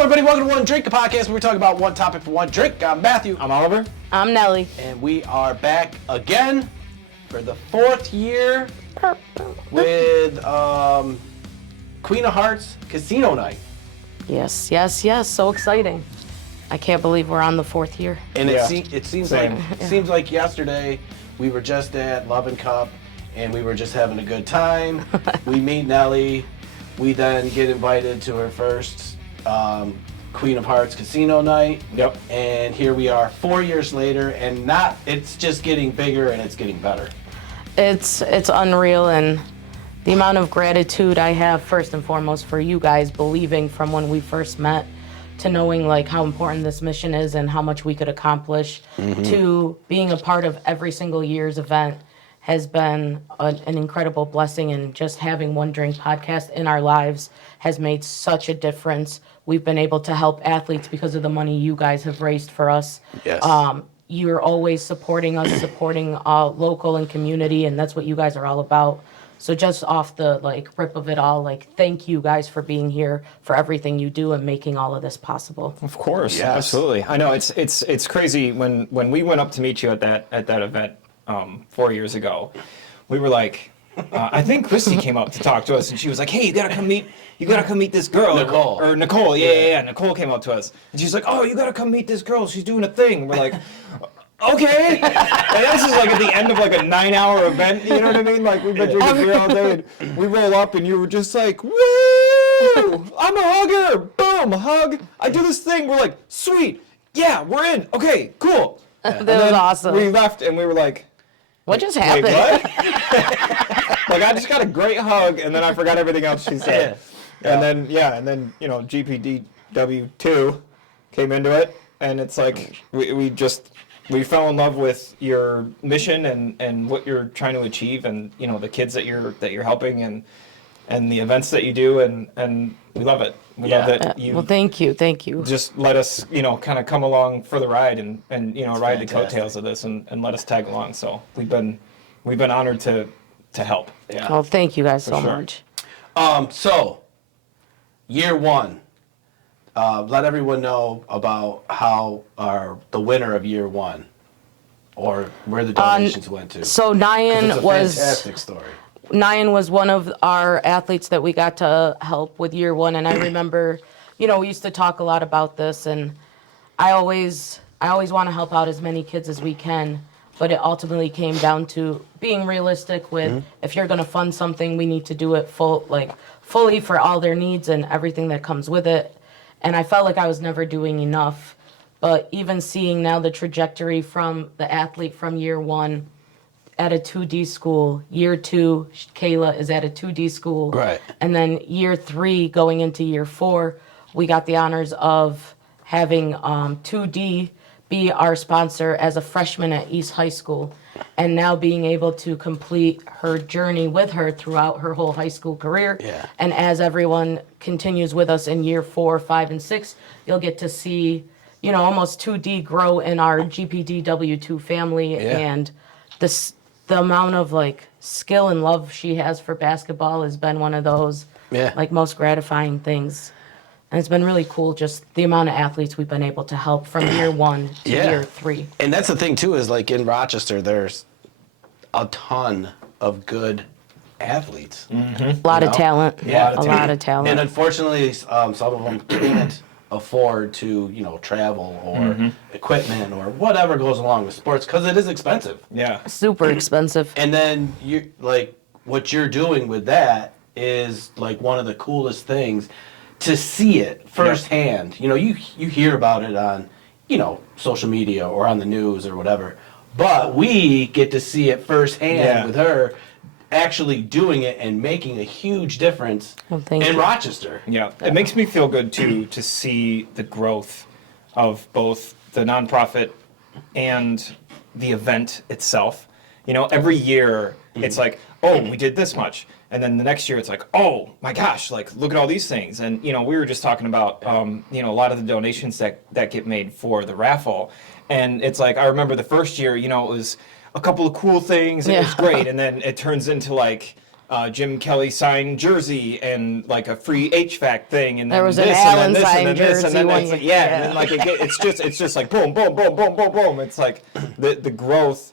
Hello, everybody. Welcome to One Drink, a podcast where we talk about one topic for one drink. I'm Matthew. I'm Oliver. I'm Nelly. And we are back again for the fourth year with Queen of Hearts Casino Night. Yes. So exciting. I can't believe we're on the fourth year. And Yeah. it seems like yesterday we were just at Love and Cup and we were just having a good time. We meet Nelly. We then get invited to her first Queen of Hearts Casino Night. Yep. And here we are 4 years later, and it's just getting bigger and it's getting better. It's unreal, and the amount of gratitude I have first and foremost for you guys believing from when we first met to knowing like how important this mission is and how much we could accomplish to being a part of every single year's event has been an incredible blessing, and just having One Drink podcast in our lives has made such a difference. We've been able to help athletes because of the money you guys have raised for us. Yes. You're always supporting us, supporting local and community, and that's what you guys are all about. So just off the rip of it all, thank you guys for being here, for everything you do and making all of this possible. Of course, Yes. absolutely. I know it's crazy when we went up to meet you at that event 4 years ago. We were like, I think Christy came up to talk to us, and she was like, "Hey, you gotta come meet this girl." Nicole. Yeah. Nicole came up to us, and she's like, "Oh, you gotta come meet this girl. She's doing a thing." We're like, okay. And this is like at the end of like a 9-hour event. You know what I mean? Like we've been drinking beer all day, and we roll up, and you were just like, "Woo! I'm a hugger. Boom, hug. I do this thing." We're like, "Sweet, yeah, we're in. Okay, cool." That was awesome. We left, and we were like, What just "Wait, happened? what?" Like I just got a great hug, and then I forgot everything else she said. And then GPDW2 came into it, and it's like we fell in love with your mission and what you're trying to achieve, and the kids that you're helping, and the events that you do, and we love it. We love that you. Well, thank you. Just let us, kind of come along for the ride and ride fantastic. the coattails of this and let us tag along. So we've been honored to help. Yeah. Well, thank you guys so sure. much. So, year one. Let everyone know about how the winner of year one, or where the donations went to. So 'Cause Nyan it's a was fantastic story. Nyan was one of our athletes that we got to help with year one, and I remember, we used to talk a lot about this, and I always want to help out as many kids as we can, but it ultimately came down to being realistic with if you're going to fund something, we need to do it fully for all their needs and everything that comes with it. And I felt like I was never doing enough, but even seeing now the trajectory from the athlete from year one at a 2D school, year two, Kayla is at a 2D school. Right. And then year three, going into year four, we got the honors of having 2D be our sponsor as a freshman at East High School. And now being able to complete her journey with her throughout her whole high school career. Yeah. And as everyone continues with us in year 4, 5, and 6, you'll get to see, almost 2D grow in our GPDW2 family. Yeah. And the amount of skill and love she has for basketball has been one of those most gratifying things. And it's been really cool, just the amount of athletes we've been able to help from year one to year 3. And that's the thing too, is in Rochester there's a ton of good athletes. A lot of talent. Yeah, a lot of talent. And unfortunately, some of them can't afford to, travel or equipment or whatever goes along with sports, because it is expensive. Yeah. Super expensive. And then what you're doing with that is one of the coolest things to see it firsthand. You hear about it on, social media or on the news or whatever, but we get to see it firsthand with her actually doing it and making a huge difference in Rochester. Yeah, it makes me feel good too to see the growth of both the nonprofit and the event itself. Every year it's like, oh, we did this much. And then the next year it's like, oh my gosh, look at all these things. And, we were just talking about, a lot of the donations that get made for the raffle. And it's like, I remember the first year, it was a couple of cool things. And it was great. And then it turns into Jim Kelly signed jersey and like a free HVAC thing, and then There was this, an and then Allen this, and signed then this, and jersey then one it's like, year. and then like it's just like boom, boom, boom, boom, boom, boom. It's like the growth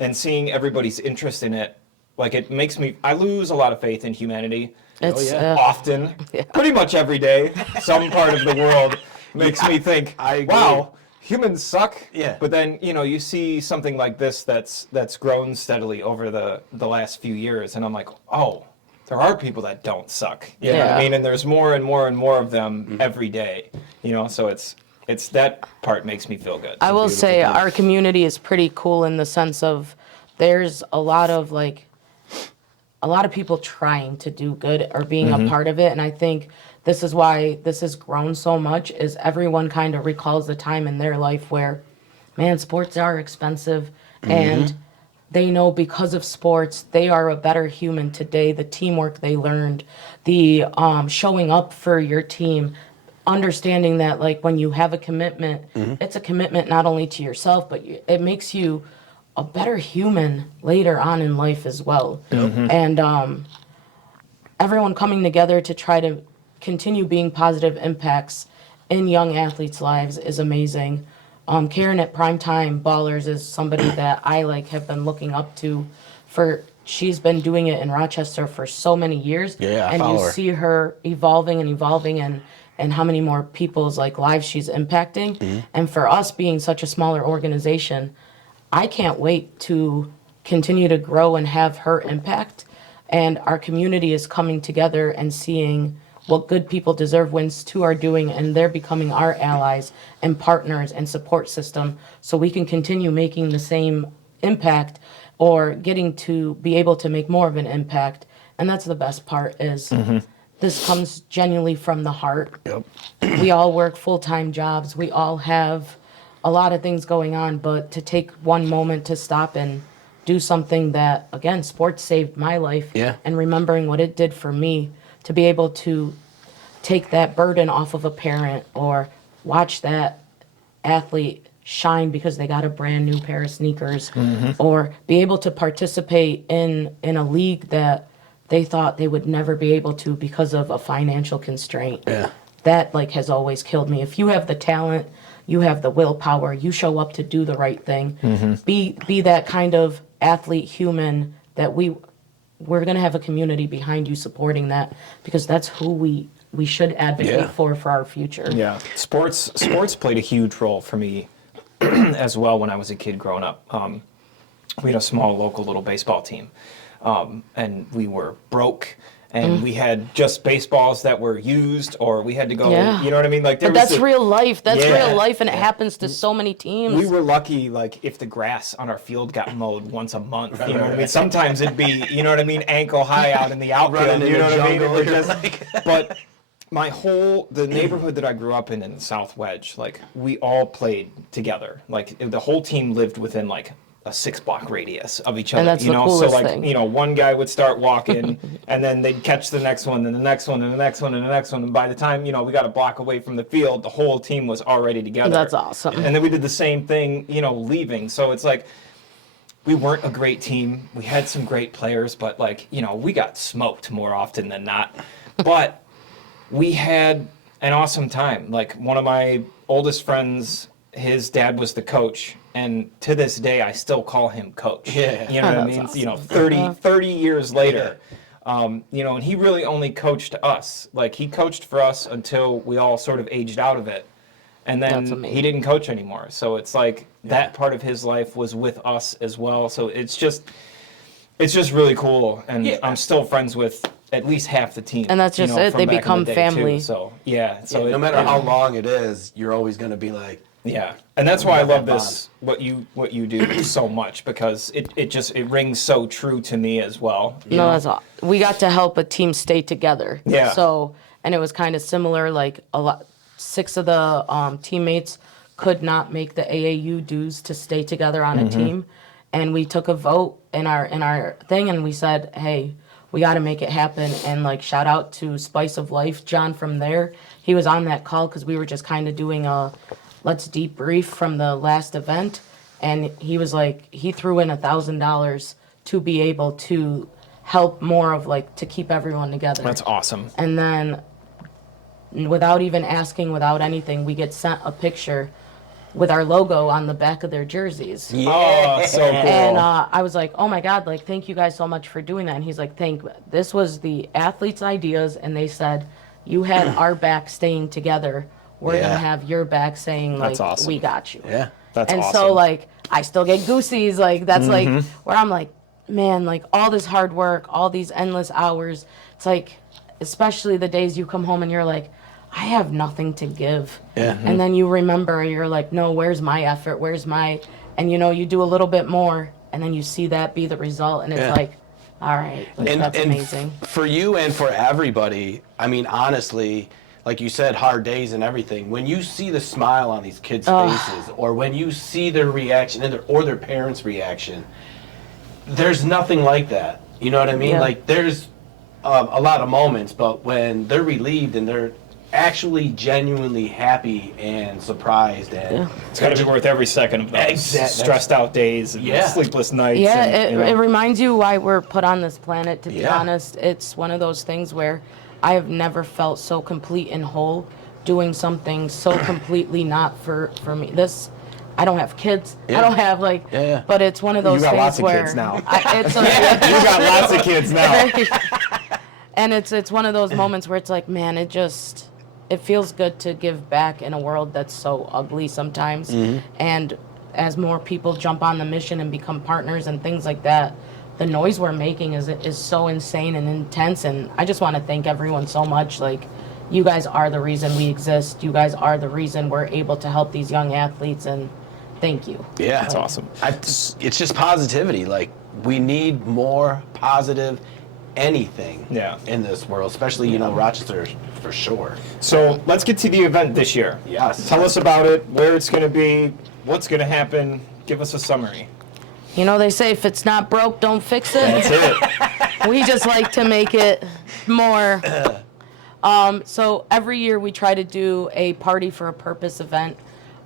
and seeing everybody's interest in it. Like it makes me, I lose a lot of faith in humanity. It's Often, pretty much every day. Some part of the world makes me think, I agree. wow, humans suck. Yeah. But then, you see something like this that's grown steadily over the last few years, and I'm like, oh, there are people that don't suck. You know what I mean? And there's more and more and more of them every day. So it's that part makes me feel good. I will say our community is pretty cool in the sense of there's a lot of people trying to do good or being a part of it. And I think this is why this has grown so much is everyone kind of recalls the time in their life where, man, sports are expensive. And they know because of sports, they are a better human today. The teamwork they learned, the showing up for your team, understanding that like when you have a commitment, it's a commitment not only to yourself, but it makes you a better human later on in life as well. And everyone coming together to try to continue being positive impacts in young athletes' lives is amazing. Karen at Primetime Ballers is somebody that I have been looking up to she's been doing it in Rochester for so many years. Yeah, I and follow you her. see her evolving and how many more people's lives she's impacting. And for us being such a smaller organization, I can't wait to continue to grow and have her impact. And our community is coming together and seeing what Good People Deserve Wins 2 are doing, and they're becoming our allies and partners and support system so we can continue making the same impact or getting to be able to make more of an impact. And that's the best part is this comes genuinely from the heart. Yep. We all work full-time jobs. We all have a lot of things going on, but to take one moment to stop and do something that, again, sports saved my life. Yeah. And remembering what it did for me, to be able to take that burden off of a parent or watch that athlete shine because they got a brand new pair of sneakers or be able to participate in a league that they thought they would never be able to because of a financial constraint. Yeah. That has always killed me. If you have the talent, you have the willpower, you show up to do the right thing, be that kind of athlete human that we're going to have a community behind you supporting that because that's who we should advocate for our future. Yeah, sports played a huge role for me as well when I was a kid growing up. We had a small local little baseball team, and we were broke. And we had just baseballs that were used, or we had to go. You know what I mean? Like, But that's real life. That's real life, and it happens to so many teams. We were lucky, if the grass on our field got mowed once a month. You know what I mean? Sometimes it'd be, ankle high out in the outfield. Running You know what I mean? jungle, It you're just- like- But the neighborhood that I grew up in the South Wedge, we all played together. The whole team lived within a 6-block radius of each other. And that's the coolest thing. One guy would start walking, and then they'd catch the next one, and the next one, and the next one, and the next one. And by the time we got a block away from the field, the whole team was already together. That's awesome. And then we did the same thing, leaving. So it's we weren't a great team. We had some great players, but we got smoked more often than not. But we had an awesome time. One of my oldest friends, his dad was the coach, and to this day I still call him coach. Yeah. You know what I mean? Awesome. 30 years later. And he really only coached us. He coached for us until we all sort of aged out of it. And That's then amazing. he didn't coach anymore. So it's that part of his life was with us as well. So it's just really cool. And I'm still friends with at least half the team. And that's just it. from They back in the become day, family. too. So no matter how long it is, you're always going to be like, yeah, and that's why I got love that this what you do so much because it rings so true to me as well. you know? That's all. We got to help a team stay together. Yeah. So, and it was kind of similar. A lot, 6 of the teammates could not make the AAU dues to stay together on a team, and we took a vote in our thing, and we said, hey, we got to make it happen. And shout out to Spice of Life, John from there. He was on that call because we were just kind of doing a let's debrief from the last event, and he was he threw in $1,000 to be able to help more of like to keep everyone together. That's awesome. And then without even asking, without anything, we get sent a picture with our logo on the back of their jerseys. Oh, so cool. And I was like, oh my God, like, thank you guys so much for doing that. And he's like, this was the athletes' ideas. And they said, you had our back staying together. We're going to have your back saying, like, That's awesome. we got you. Yeah. That's and awesome. so, like, I still get goosies. Like, that's like where I'm like, man, like, all this hard work, all these endless hours. It's like, especially the days you come home and you're like, I have nothing to give. Yeah. And then you remember, you're like, no, where's my effort? And you know, you do a little bit more and then you see that be the result. And it's like, all right, like, that's amazing. For you and for everybody, I mean, honestly, like you said, hard days and everything. When you see the smile on these kids' faces, or when you see their reaction or their parents' reaction, there's nothing like that. You know what I mean? Yeah. Like, there's a lot of moments, but when they're relieved and they're actually genuinely happy and surprised, and it's got to be worth every second of those stressed out days and sleepless nights. Yeah, and, it reminds you why we're put on this planet, to be honest. It's one of those things where I have never felt so complete and whole doing something so completely not for me. I don't have kids. I don't have but it's one of those you got things lots of where kids now. you You got lots of kids now. And it's one of those moments where it's like, man, it feels good to give back in a world that's so ugly sometimes. And as more people jump on the mission and become partners and things like that, the noise we're making is so insane and intense. And I just want to thank everyone so much. Like, you guys are the reason we exist. You guys are the reason we're able to help these young athletes, and thank you. Yeah, that's awesome. It's just positivity. Like, we need more positive anything in this world, especially, you know, Rochester for sure. So let's get to the event this year. Yes. Tell us about it, where it's going to be, what's going to happen. Give us a summary. You know, they say if it's not broke, don't fix it. That's it. We just like to make it more. So every year we try to do a party for a purpose event.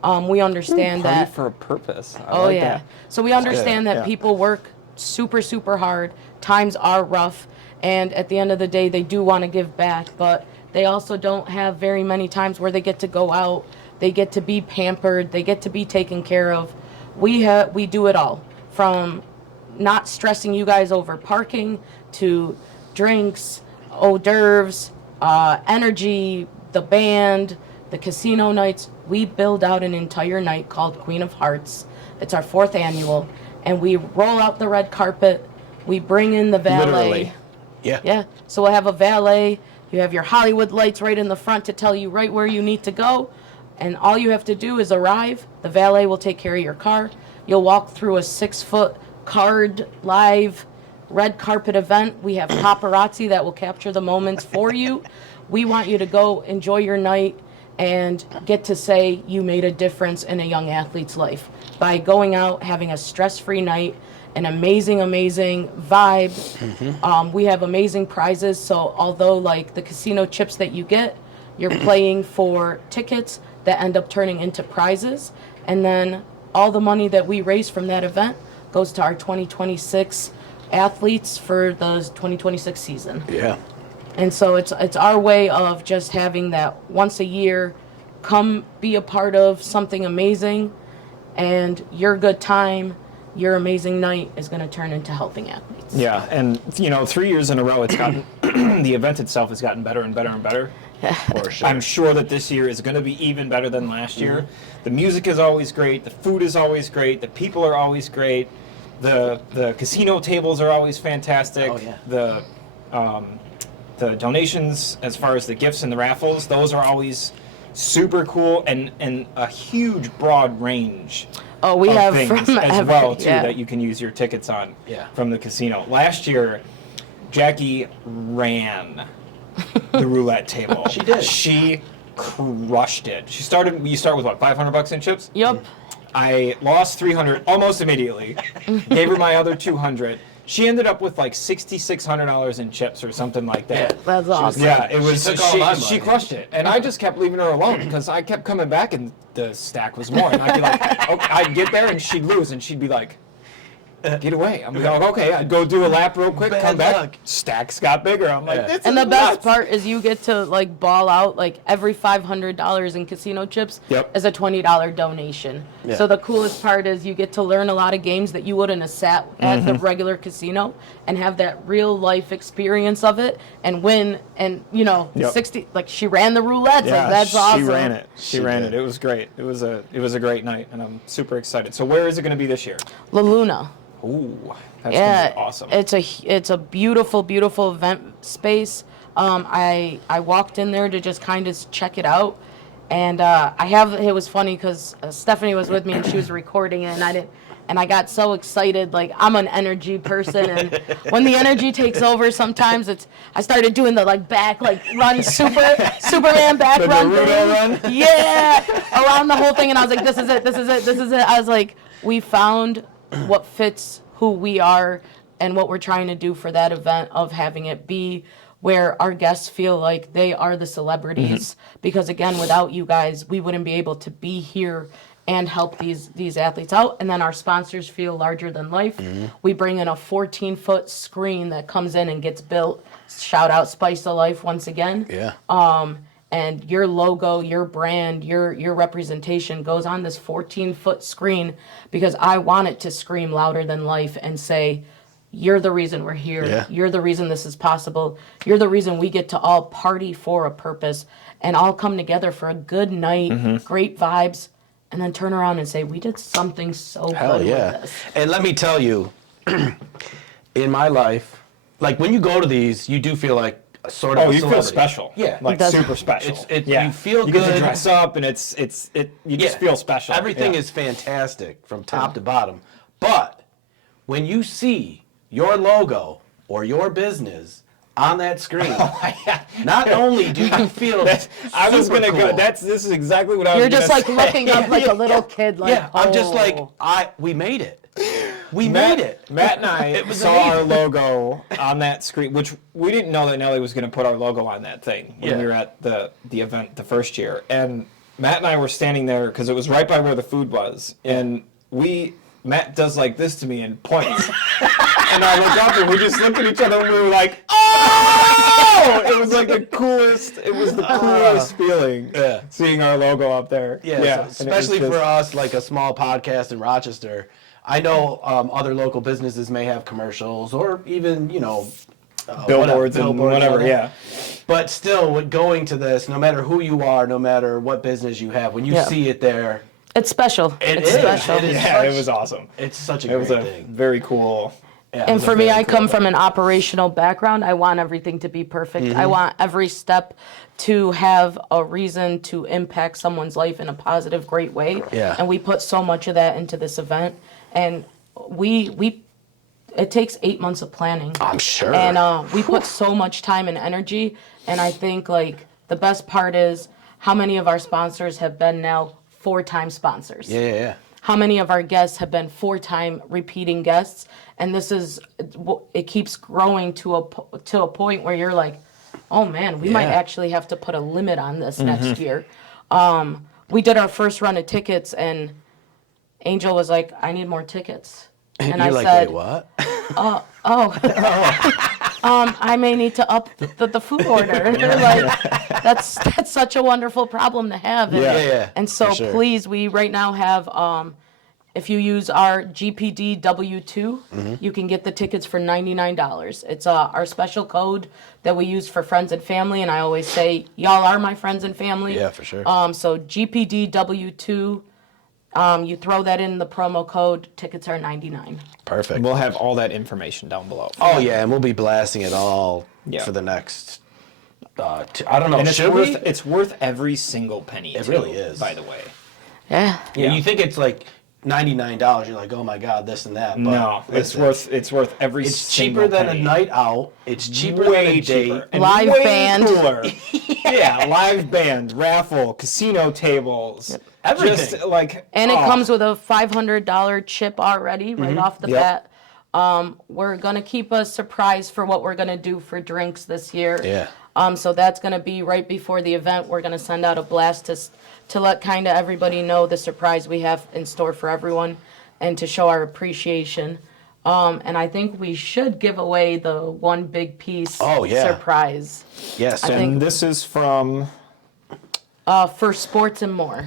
We understand Party that. for a purpose. I Oh like yeah. that. So we understand that Yeah. people work super, super hard. Times are rough, and at the end of the day, they do want to give back, but they also don't have very many times where they get to go out. They get to be pampered. They get to be taken care of. We do it all, from not stressing you guys over parking to drinks, hors d'oeuvres, energy, the band, the casino nights. We build out an entire night called Queen of Hearts. It's our 4th annual, and we roll out the red carpet. We bring in the valet. Literally. Yeah. So we'll have a valet. You have your Hollywood lights right in the front to tell you right where you need to go. And all you have to do is arrive. The valet will take care of your car. You'll walk through a 6-foot card live red carpet event. We have paparazzi that will capture the moments for you. We want you to go enjoy your night and get to say you made a difference in a young athlete's life by going out, having a stress-free night, an amazing vibe. We have amazing prizes. So although like the casino chips that you get, you're playing for tickets that end up turning into prizes. And then all the money that we raise from that event goes to our 2026 athletes for the 2026 season. Yeah. And so it's our way of just having that once a year, come be a part of something amazing, and your good time, your amazing night is going to turn into helping athletes. Yeah, and you know, 3 years in a row, it's gotten the event itself has gotten better and better and better. For sure. I'm sure that this year is going to be even better than last year. The music is always great. The food is always great. The people are always great. The casino tables are always fantastic. Oh, yeah. The donations, as far as the gifts and the raffles, those are always super cool, and a huge broad range. Oh, we of have things from as well too yeah. that you can use your tickets on Yeah. from the casino. Last year, Jackie ran the roulette table. She did. She crushed it. You start with what, $500 in chips? Yep. I lost 300 almost immediately. Gave her my other 200. She ended up with like $6,600 in chips or something like that. That's awesome. Yeah, it was. took all my She money. crushed it, and I just kept leaving her alone because I kept coming back and the stack was more. And I'd be like, okay, I'd get there and she'd lose, and she'd be like, get away. I'm like, okay, I'd go do a lap real quick, Bad come back, luck. stacks got bigger. I'm like, this And is the best nuts. part is you get to like ball out. Like every $500 in casino chips Yep. is a $20 donation. Yeah. So the coolest part is you get to learn a lot of games that you wouldn't have sat at the regular casino and have that real life experience of it and win. And you know, Yep. 60 like she ran the roulettes. Yeah, like that's awesome. she ran it. She ran did. it. It was great. It was a great night, and I'm super excited. So where is it going to be this year? La Luna. Ooh, that's going to be awesome. It's a beautiful, beautiful event space. I walked in there to just kind of check it out, and it was funny because Stephanie was with me and she was recording it, and I got so excited. Like I'm an energy person, and when the energy takes over, sometimes I started doing the back run Superman back The run Naruto thing. Yeah, around the whole thing, and I was like, this is it. I was like, we found what fits who we are and what we're trying to do for that event of having it be where our guests feel like they are the celebrities. Because again, without you guys, we wouldn't be able to be here and help these athletes out. And then our sponsors feel larger than life. We bring in a 14-foot screen that comes in and gets built. Shout out Spice of Life once again. Yeah. And your logo, your brand, your representation goes on this 14-foot screen because I want it to scream louder than life and say, you're the reason we're here. Yeah. You're the reason this is possible. You're the reason we get to all party for a purpose and all come together for a good night, great vibes, and then turn around and say, we did something so Hell good yeah. with this. And let me tell you, in my life, like when you go to these, you do feel like sort of a you feel celebrity. special. Yeah. Like It does. super special. You feel You get good. to dress up, and you just feel special. Everything Yeah. is fantastic from top to bottom. But when you see your logo or your business on that screen, not only do you feel I was super gonna go. cool, This is exactly what I was. You're just gonna like say. looking up like a little kid. Like, yeah, I'm just like, oh. we made it. We made it. Matt and I It was saw our amazing. logo on that screen, which we didn't know that Nelly was going to put our logo on that thing when Yeah. we were at the event the first year. And Matt and I were standing there because it was right by where the food was, and Matt does like this to me and points, and I look up and we just looked at each other and we were like, oh! It was like the coolest. It was the coolest feeling. Yeah. Seeing our logo up there. Yeah, and so it was especially just- for us, like a small podcast in Rochester. I know other local businesses may have commercials or even, billboards and whatever. all that. Yeah. But still, with going to this, no matter who you are, no matter what business you have, when you Yeah. see it there, It's special. It's is. special. It is. Yeah, it was awesome. it's such a It was great a thing. very cool. Yeah, it And was a for me, very I cool come event. from an operational background. I want everything to be perfect. I want every step to have a reason to impact someone's life in a positive, great way. Yeah. And we put so much of that into this event. And it takes 8 months of planning. I'm sure. And we put so much time and energy. And I think the best part is how many of our sponsors have been now 4-time sponsors. Yeah. How many of our guests have been 4-time repeating guests, and it keeps growing to a point where you're like, oh man, we might Yeah. actually have to put a limit on this next year. We did our first run of tickets, and Angel was like, I need more tickets, and You're I like, said, wait, what? I may need to up the food order. That's such a wonderful problem to have. And, Yeah, and so for sure. please, we right now have, if you use our GPDW2, you can get the tickets for $99. It's our special code that we use for friends and family. And I always say, y'all are my friends and family. Yeah, for sure. So GPDW2, you throw that in the promo code, tickets are $99. Perfect. We'll have all that information down below. Oh yeah, and we'll be blasting it all Yeah. for the next. I don't know. And it's should we? worth every single penny. It too, really is. By the way. Yeah. Yeah, you think it's like $99? You're like, oh my god, this and that. But No, it's listen, worth every. It's single cheaper than penny. a night out. It's cheaper than Way a date. cheaper. And Live way band. Cooler. Yeah, live band, raffle, casino tables, Everything. Just like And it comes with a $500 chip already right off the Yep. bat. We're going to keep a surprise for what we're going to do for drinks this year. Yeah. So that's going to be right before the event. We're going to send out a blast to let kind of everybody know the surprise we have in store for everyone and to show our appreciation. And I think we should give away the one big piece surprise. Yes. think- And this is from... For sports and more.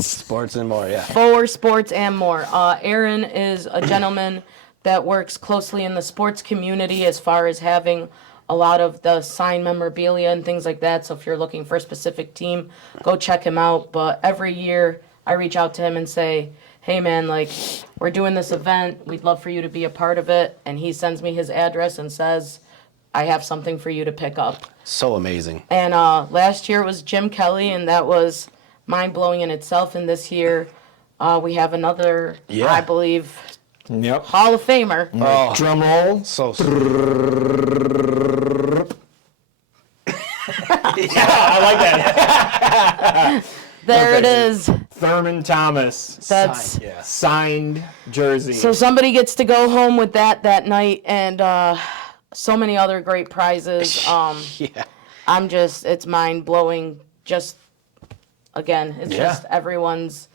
Sports and more, yeah. For sports and more. Aaron is a gentleman that works closely in the sports community as far as having a lot of the signed memorabilia and things like that. So if you're looking for a specific team, go check him out. But every year I reach out to him and say, hey man, like, we're doing this event. We'd love for you to be a part of it. And he sends me his address and says, I have something for you to pick up. So amazing. And last year was Jim Kelly, and that was mind-blowing in itself. And this year we have another, I believe, Hall of Famer. Oh, Drum roll. so I like that. There it is. Thurman Thomas. That's Signed jersey. so somebody gets to go home with that night, and so many other great prizes. I'm just, it's mind-blowing. Just, again, it's just everyone's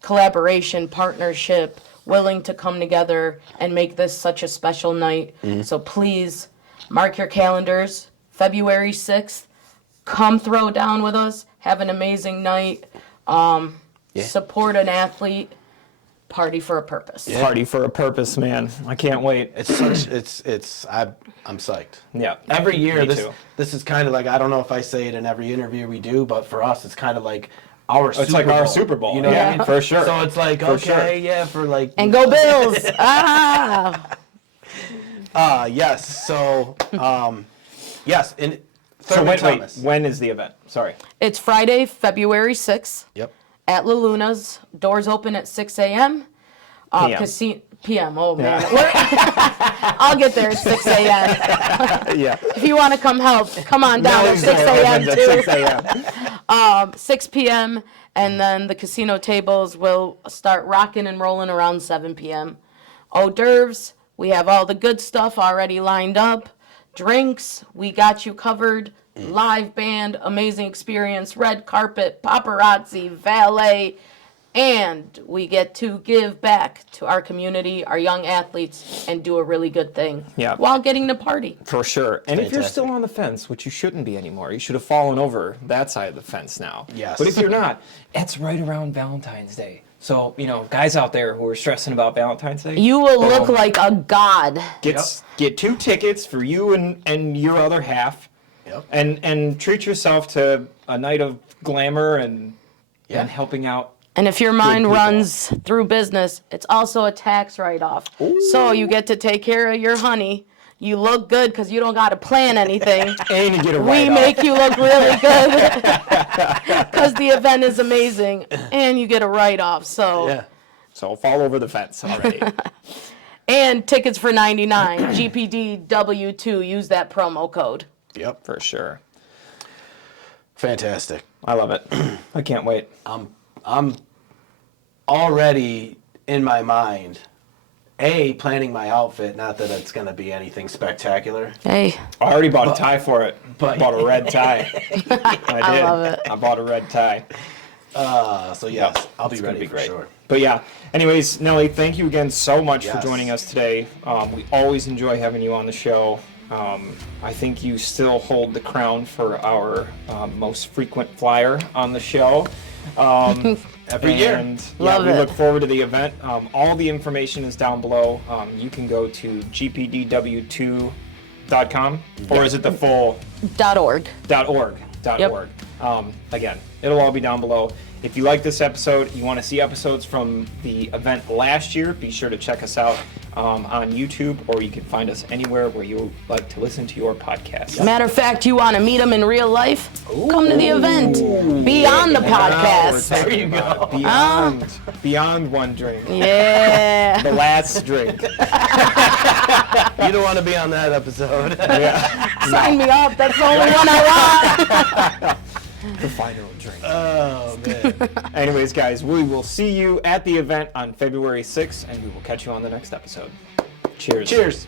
collaboration, partnership, willing to come together and make this such a special night. So please mark your calendars, February 6th. Come throw down with us. Have an amazing night. Support an athlete. Party for a purpose. Party for a purpose, man. I can't wait. it's such I'm psyched. Yeah. Every year Me too. this is kind of like, I don't know if I say it in every interview we do, but for us it's kind of like our Super Bowl. It's like our Super Bowl. You know what I mean? For sure. So it's like, For sure. for like And go Bills! yes. So yes, in So Thurman wait, Thomas. when is the event? Sorry. It's Friday, February 6th. Yep. At La Luna's. Doors open at 6 a.m. PM. PM. Oh, man. I'll get there at 6 a.m. Yeah. If you want to come help, come on down at 6 a.m. At too. 6 a.m. 6 p.m. And then the casino tables will start rocking and rolling around 7 p.m. Hors d'oeuvres. We have all the good stuff already lined up. Drinks. We got you covered. Live band. Amazing experience. Red carpet. Paparazzi. Valet. And we get to give back to our community, our young athletes, and do a really good thing while getting to party. For sure. And if you're Fantastic. still on the fence, which you shouldn't be anymore, you should have fallen over that side of the fence now. Yes. But if you're not, it's right around Valentine's Day. So, guys out there who are stressing about Valentine's Day, You will look like a god. get 2 tickets for you and your other half. Yep. And treat yourself to a night of glamour and helping out. And if your mind people. runs through business, it's also a tax write-off. So you get to take care of your honey. You look good because you don't got to plan anything. And you get a We write-off. make you look really good because the event is amazing. And you get a write-off. So So fall over the fence already. And tickets for $99. GPDW2. Use that promo code. Yep. For sure. Fantastic. I love it. I can't wait. I'm already in my mind, planning my outfit. Not that it's going to be anything spectacular. Hey, I already bought a tie for it. but- Bought a red tie. I did. love it. I bought a red tie. So yes, I'll be It's gonna ready for great. sure. But yeah, anyways, Nelly, thank you again so much for Yes. joining us today. We always enjoy having you on the show. I think you still hold the crown for our most frequent flyer on the show. Every year. And Love we it. look forward to the event. All the information is down below. You can go to gpdw2.com, or is it the full .org. .org. .org. Again, it'll all be down below. If you like this episode, you want to see episodes from the event last year, be sure to check us out on YouTube, or you can find us anywhere where you like to listen to your podcast. Matter of fact, you want to meet them in real life? Come to the event. Be on the podcast. There you go. Beyond one drink. Yeah. The last drink. You don't want to be on that episode. Sign me up. That's the only one I want. The final drink. Oh man. Anyways, guys, we will see you at the event on February 6th, and we will catch you on the next episode. Cheers. Cheers.